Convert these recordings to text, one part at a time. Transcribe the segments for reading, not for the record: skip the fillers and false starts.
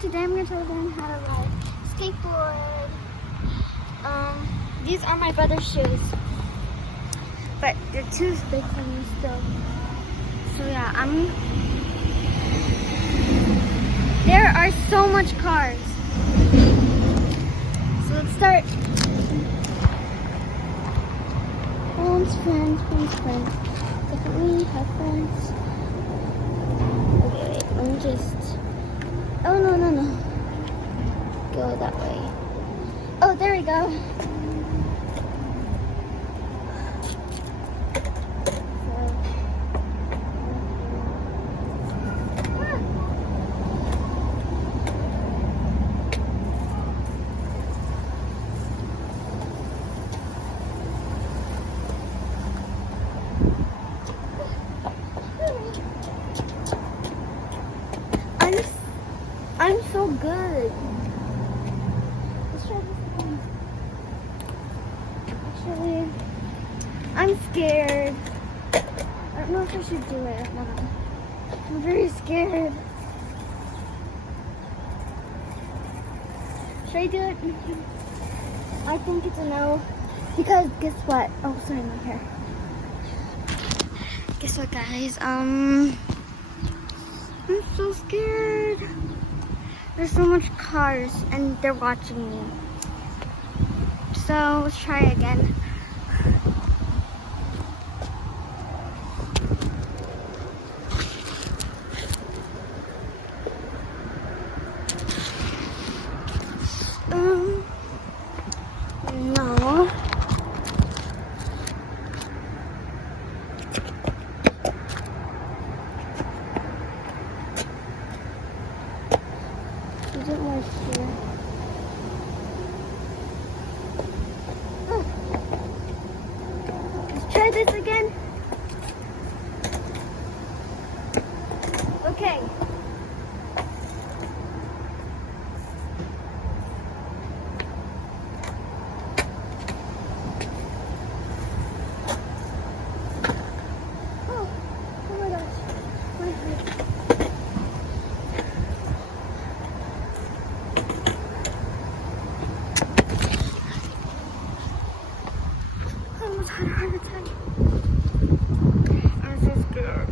today I'm going to learn how to ride skateboard. These are my brother's shoes, but they're too big for me still. So yeah, there are so much cars. So let's start. Friends. Definitely have friends. Okay, wait, let me just. Oh, no. Go that way. Oh, there we go. I'm so good. Let's try this again. Actually, I'm scared. I don't know if I should do it or not. I'm very scared. Should I do it? I think it's a no. Because guess what? Oh, sorry, my hair. Guess what, guys? I'm so scared. There's so much cars and they're watching me. So let's try again. No. Is it more here? Let's try this again. Okay. Oh my gosh. My head. I almost had a heart attack. I'm so scared.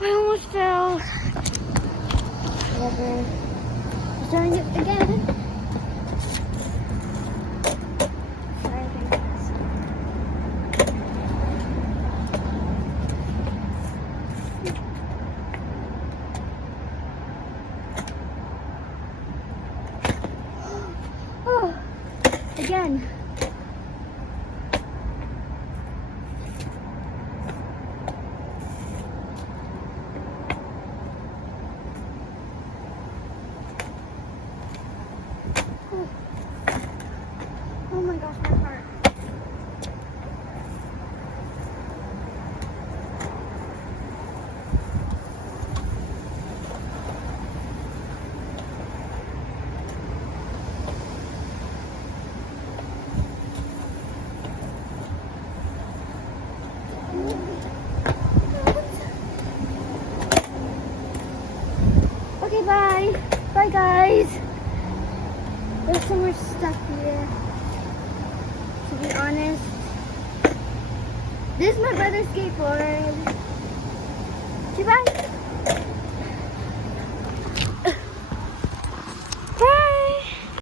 I almost fell. Whatever. I'm starting it again. Sorry, guys. Oh, again. Oh my gosh, my heart. Okay, bye. Bye, guys. There's so much stuff here. To be honest, this is my brother's skateboard. Okay, bye.